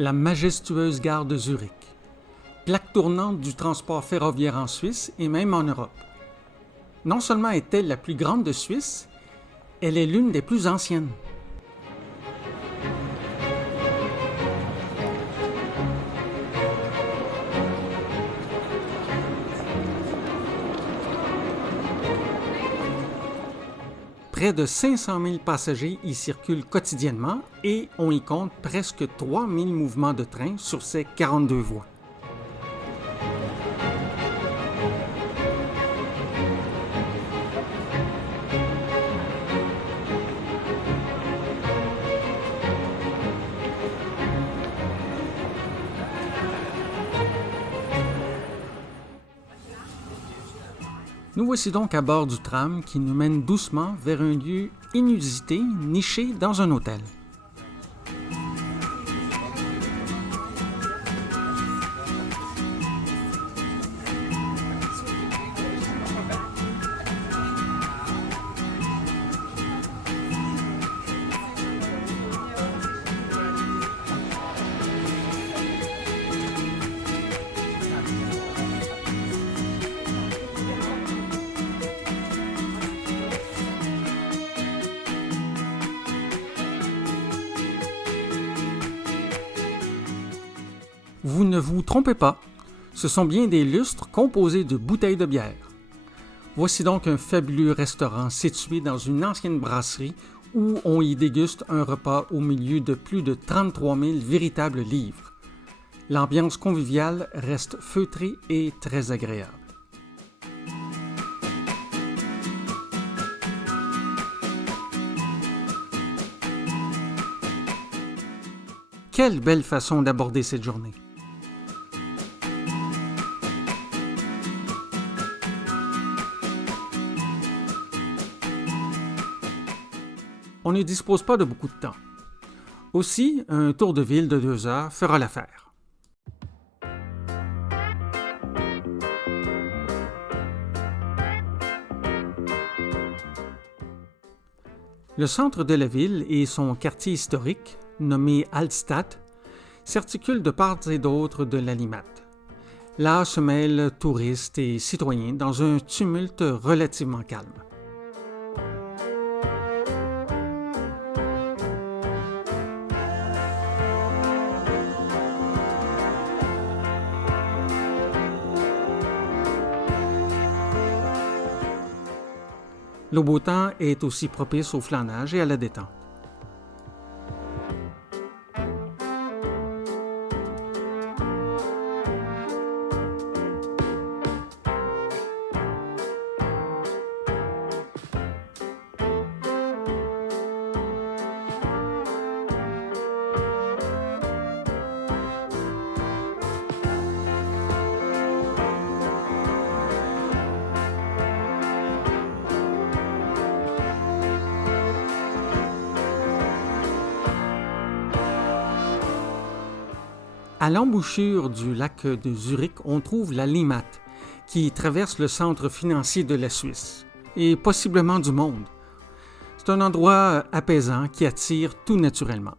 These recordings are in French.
la majestueuse gare de Zurich, plaque tournante du transport ferroviaire en Suisse et même en Europe. Non seulement est-elle la plus grande de Suisse, elle est l'une des plus anciennes. Près de 500 000 passagers y circulent quotidiennement et on y compte presque 3 000 mouvements de train sur ses 42 voies. Nous voici donc à bord du tram qui nous mène doucement vers un lieu inusité, niché dans un hôtel. Vous ne vous trompez pas, ce sont bien des lustres composés de bouteilles de bière. Voici donc un fabuleux restaurant situé dans une ancienne brasserie où on y déguste un repas au milieu de plus de 33 000 véritables livres. L'ambiance conviviale reste feutrée et très agréable. Quelle belle façon d'aborder cette journée! On ne dispose pas de beaucoup de temps. Aussi, un tour de ville de 2 heures fera l'affaire. Le centre de la ville et son quartier historique, nommé Altstadt, s'articulent de part et d'autre de la Limmat. Là se mêlent touristes et citoyens dans un tumulte relativement calme. Le beau temps est aussi propice au flânage et à la détente. À l'embouchure du lac de Zurich, on trouve la Limmat, qui traverse le centre financier de la Suisse, et possiblement du monde. C'est un endroit apaisant qui attire tout naturellement.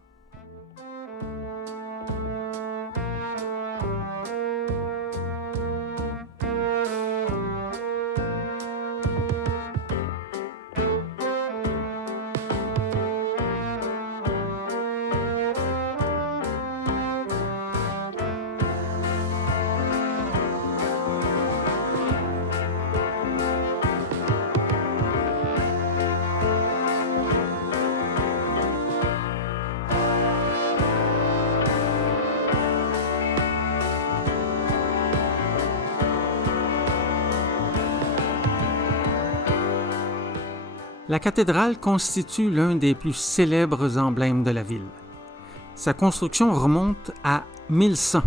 La cathédrale constitue l'un des plus célèbres emblèmes de la ville. Sa construction remonte à 1100.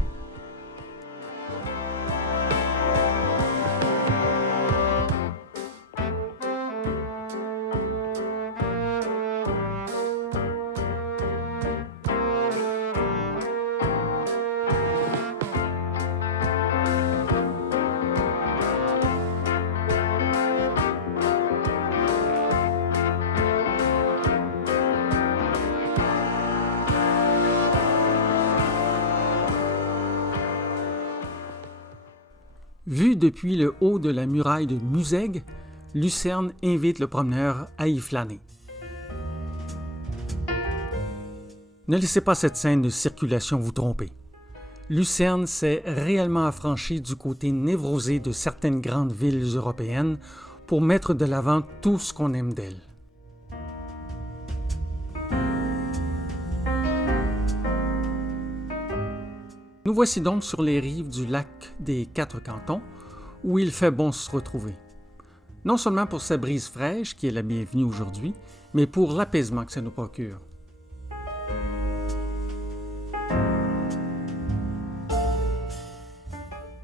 Vu depuis le haut de la muraille de Musègue, Lucerne invite le promeneur à y flâner. Ne laissez pas cette scène de circulation vous tromper. Lucerne s'est réellement affranchie du côté névrosé de certaines grandes villes européennes pour mettre de l'avant tout ce qu'on aime d'elle. Nous voici donc sur les rives du lac des Quatre Cantons, où il fait bon se retrouver. Non seulement pour sa brise fraîche, qui est la bienvenue aujourd'hui, mais pour l'apaisement que ça nous procure.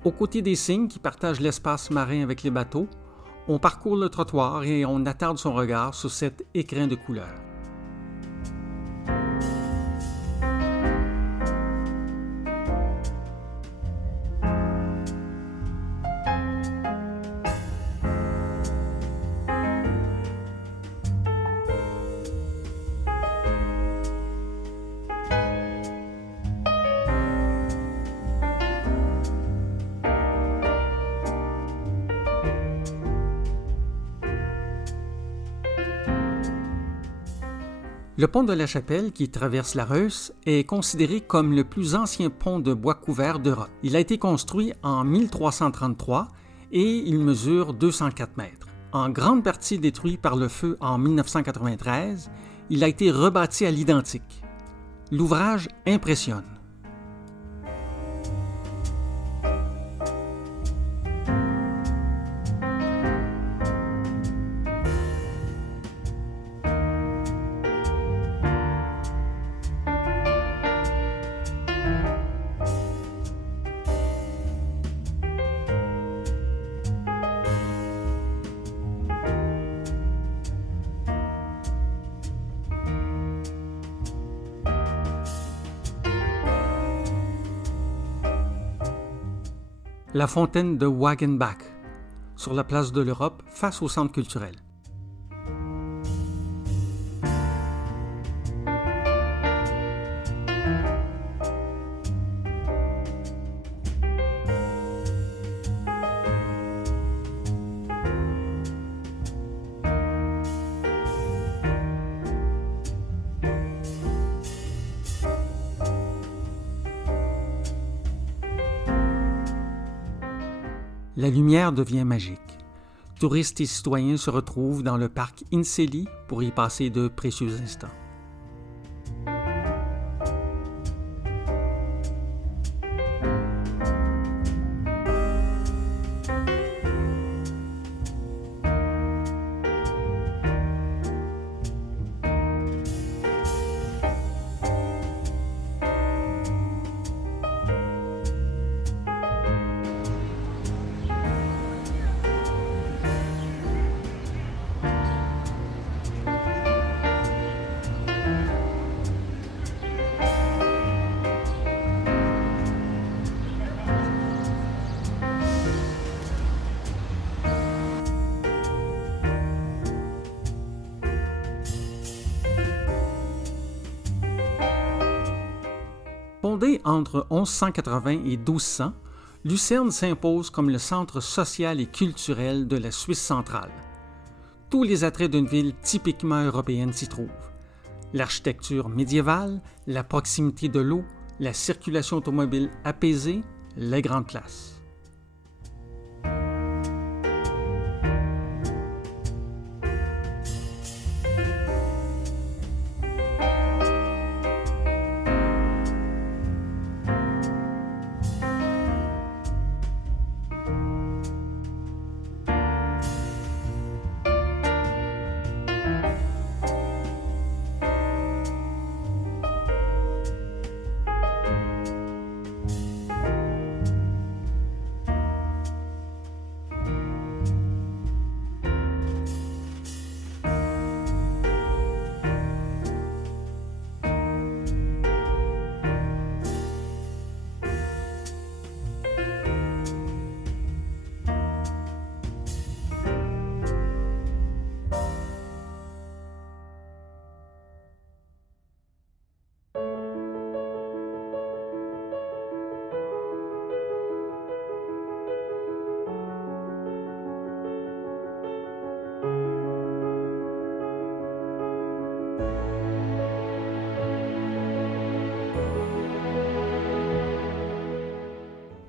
Aux côtés des cygnes qui partagent l'espace marin avec les bateaux, on parcourt le trottoir et on attarde son regard sur cet écrin de couleurs. Le pont de la Chapelle, qui traverse la Reuss, est considéré comme le plus ancien pont de bois couvert d'Europe. Il a été construit en 1333 et il mesure 204 mètres. En grande partie détruit par le feu en 1993, il a été rebâti à l'identique. L'ouvrage impressionne. La fontaine de Wagenbach, sur la place de l'Europe, face au centre culturel. La lumière devient magique. Touristes et citoyens se retrouvent dans le parc Inseli pour y passer de précieux instants. Fondée entre 1180 et 1200, Lucerne s'impose comme le centre social et culturel de la Suisse centrale. Tous les attraits d'une ville typiquement européenne s'y trouvent. L'architecture médiévale, la proximité de l'eau, la circulation automobile apaisée, les grandes classes.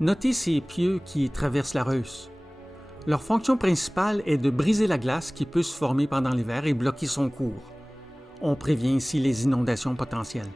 Notez ces pieux qui traversent la Reuss. Leur fonction principale est de briser la glace qui peut se former pendant l'hiver et bloquer son cours. On prévient ainsi les inondations potentielles.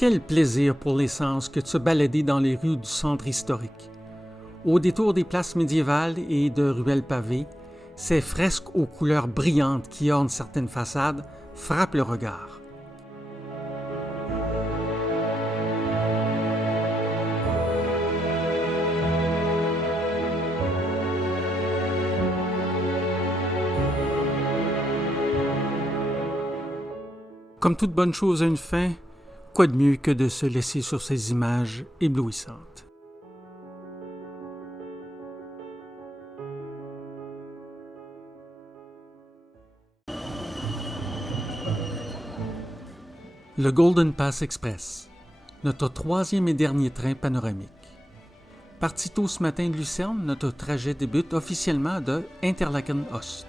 Quel plaisir pour les sens que de se balader dans les rues du centre historique. Au détour des places médiévales et de ruelles pavées, ces fresques aux couleurs brillantes qui ornent certaines façades frappent le regard. Comme toute bonne chose a une fin, quoi de mieux que de se laisser sur ces images éblouissantes. Le Golden Pass Express, notre troisième et dernier train panoramique. Parti tôt ce matin de Lucerne, notre trajet débute officiellement de Interlaken-Ost.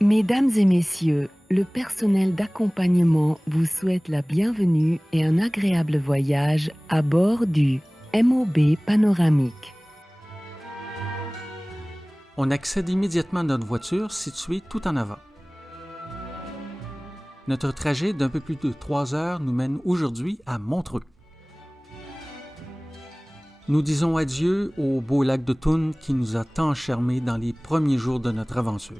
Mesdames et messieurs, le personnel d'accompagnement vous souhaite la bienvenue et un agréable voyage à bord du MOB Panoramique. On accède immédiatement à notre voiture située tout en avant. Notre trajet d'un peu plus de 3 heures nous mène aujourd'hui à Montreux. Nous disons adieu au beau lac de Thun qui nous a tant charmés dans les premiers jours de notre aventure.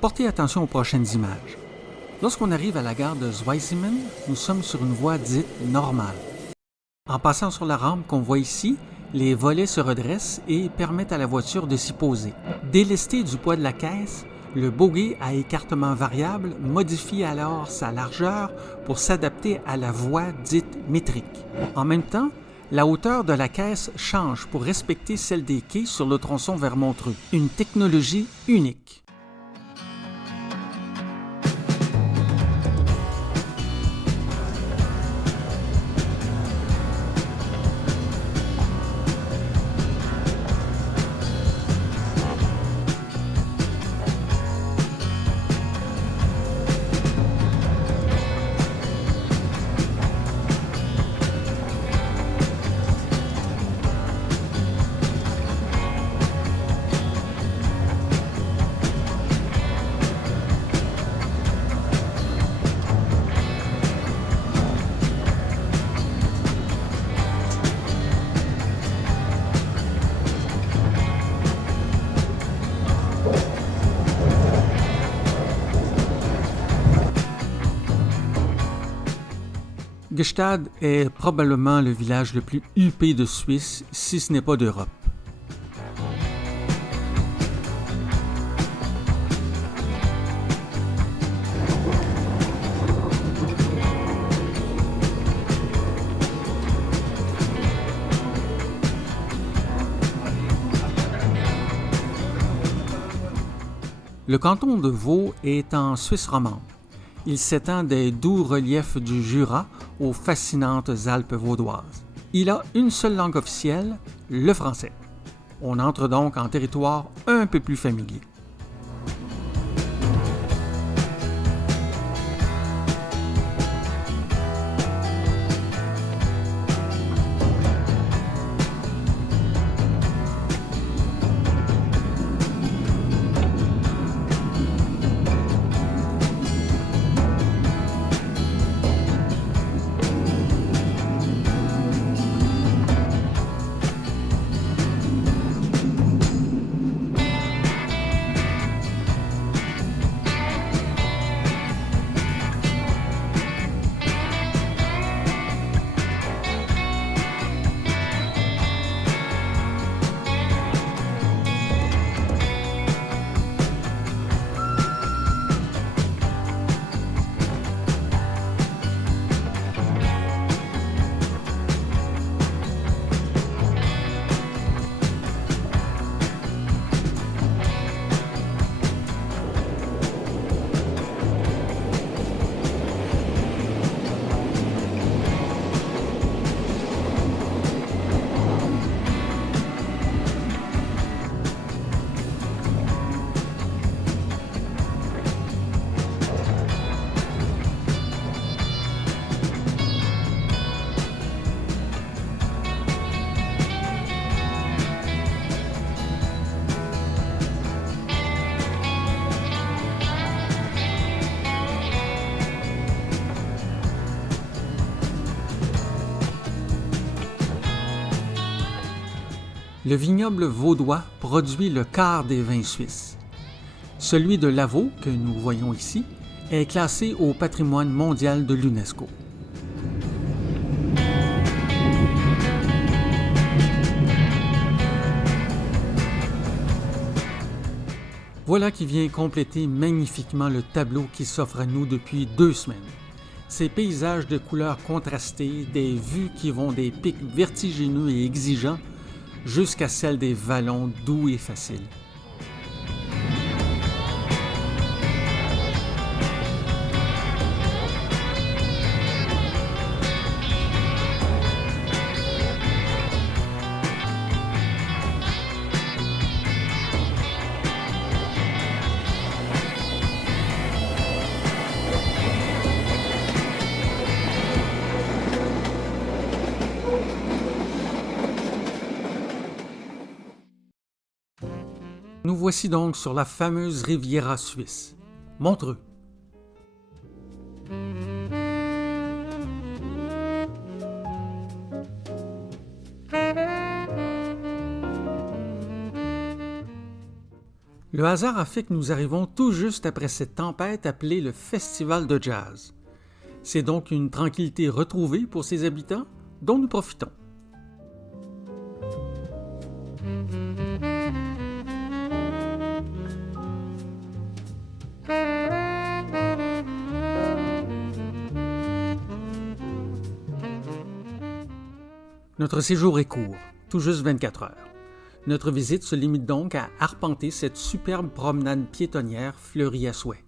Portez attention aux prochaines images. Lorsqu'on arrive à la gare de Zweisimmen, nous sommes sur une voie dite normale. En passant sur la rampe qu'on voit ici, les volets se redressent et permettent à la voiture de s'y poser. Délesté du poids de la caisse, le bogie à écartement variable modifie alors sa largeur pour s'adapter à la voie dite métrique. En même temps, la hauteur de la caisse change pour respecter celle des quais sur le tronçon vers Montreux. Une technologie unique. Gstaad est probablement le village le plus huppé de Suisse, si ce n'est pas d'Europe. Le canton de Vaud est en Suisse romande. Il s'étend des doux reliefs du Jura aux fascinantes Alpes vaudoises. Il a une seule langue officielle, le français. On entre donc en territoire un peu plus familier. Le vignoble vaudois produit le quart des vins suisses. Celui de Lavaux, que nous voyons ici, est classé au patrimoine mondial de l'UNESCO. Voilà qui vient compléter magnifiquement le tableau qui s'offre à nous depuis 2 semaines. Ces paysages de couleurs contrastées, des vues qui vont des pics vertigineux et exigeants jusqu'à celles des vallons doux et faciles. Nous voici donc sur la fameuse Riviera suisse, Montreux. Le hasard a fait que nous arrivons tout juste après cette tempête appelée le Festival de Jazz. C'est donc une tranquillité retrouvée pour ses habitants dont nous profitons. Notre séjour est court, tout juste 24 heures. Notre visite se limite donc à arpenter cette superbe promenade piétonnière fleurie à souhait.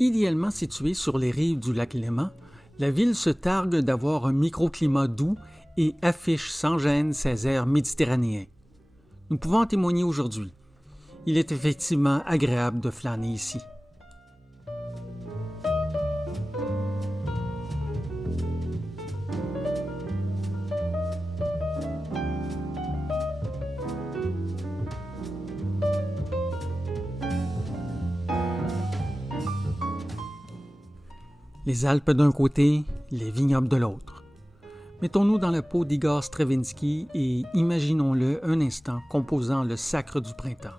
Idéalement située sur les rives du lac Léman, la ville se targue d'avoir un microclimat doux et affiche sans gêne ses airs méditerranéens. Nous pouvons en témoigner aujourd'hui. Il est effectivement agréable de flâner ici. Les Alpes d'un côté, les vignobles de l'autre. Mettons-nous dans la peau d'Igor Stravinsky et imaginons-le un instant composant le sacre du printemps.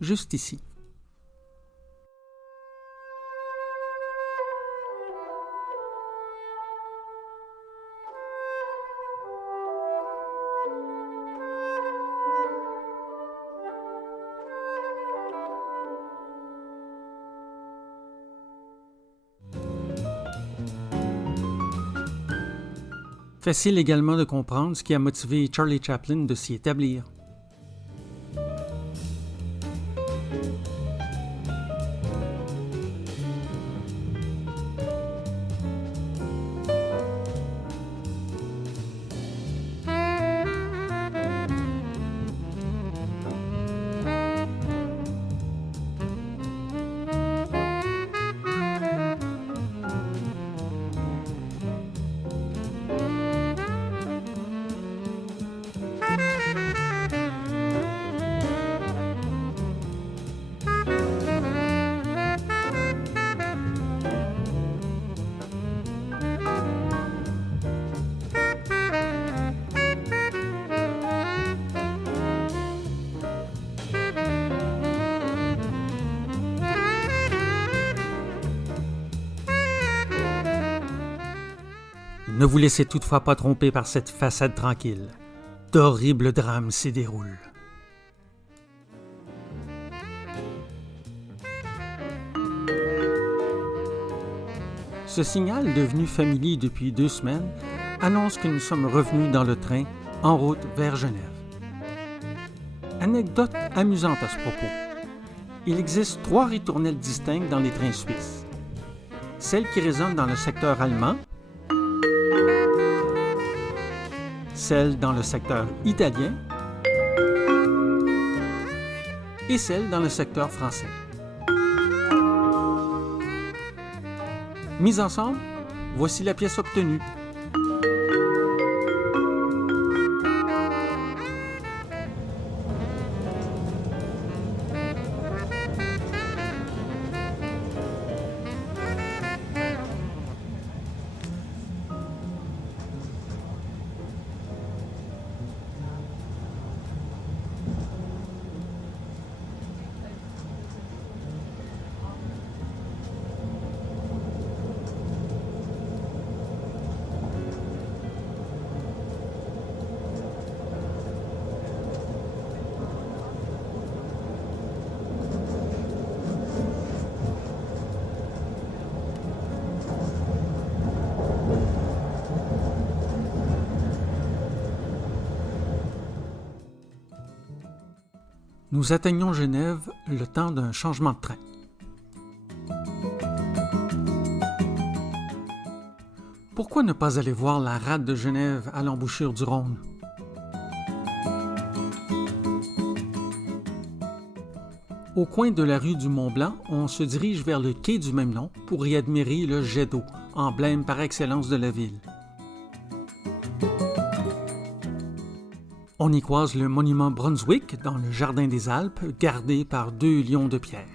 Juste ici. Facile également de comprendre ce qui a motivé Charlie Chaplin de s'y établir. Ne vous laissez toutefois pas tromper par cette façade tranquille. D'horribles drames s'y déroulent. Ce signal, devenu familier depuis 2 semaines, annonce que nous sommes revenus dans le train en route vers Genève. Anecdote amusante à ce propos. Il existe 3 ritournelles distinctes dans les trains suisses. Celle qui résonne dans le secteur allemand, celle dans le secteur italien et celle dans le secteur français. Mise ensemble, voici la pièce obtenue. Nous atteignons Genève le temps d'un changement de train. Pourquoi ne pas aller voir la rade de Genève à l'embouchure du Rhône? Au coin de la rue du Mont-Blanc, on se dirige vers le quai du même nom pour y admirer le jet d'eau, emblème par excellence de la ville. On y croise le monument Brunswick dans le Jardin des Alpes, gardé par 2 lions de pierre.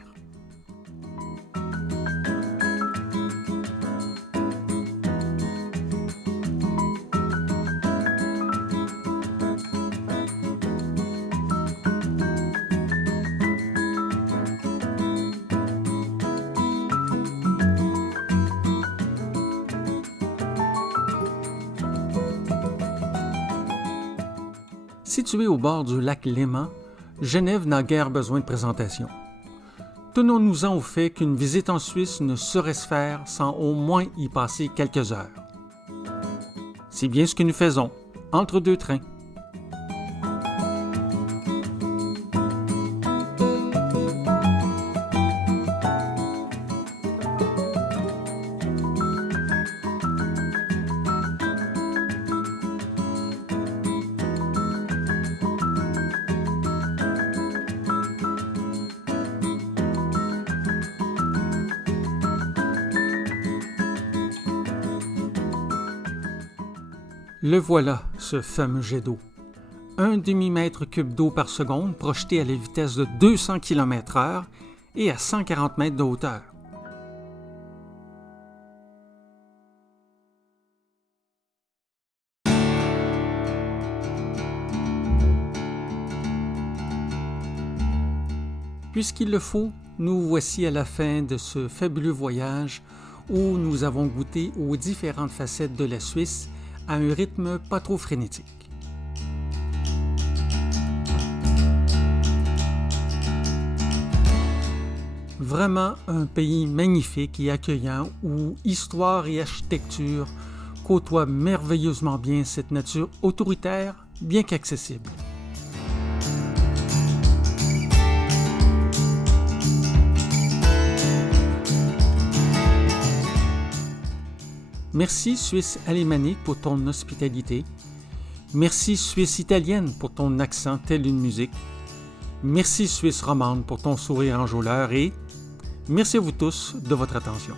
Située au bord du lac Léman, Genève n'a guère besoin de présentation. Tenons-nous-en au fait qu'une visite en Suisse ne saurait se faire sans au moins y passer quelques heures. C'est bien ce que nous faisons, entre 2 trains. Le voilà, ce fameux jet d'eau. 1 demi-mètre cube d'eau par seconde projeté à la vitesse de 200 km/h et à 140 mètres de hauteur. Puisqu'il le faut, nous voici à la fin de ce fabuleux voyage où nous avons goûté aux différentes facettes de la Suisse à un rythme pas trop frénétique. Vraiment un pays magnifique et accueillant où histoire et architecture côtoient merveilleusement bien cette nature autoritaire, bien qu'accessible. Merci Suisse alémanique pour ton hospitalité. Merci Suisse italienne pour ton accent tel une musique. Merci Suisse romande pour ton sourire enjôleur et merci à vous tous de votre attention.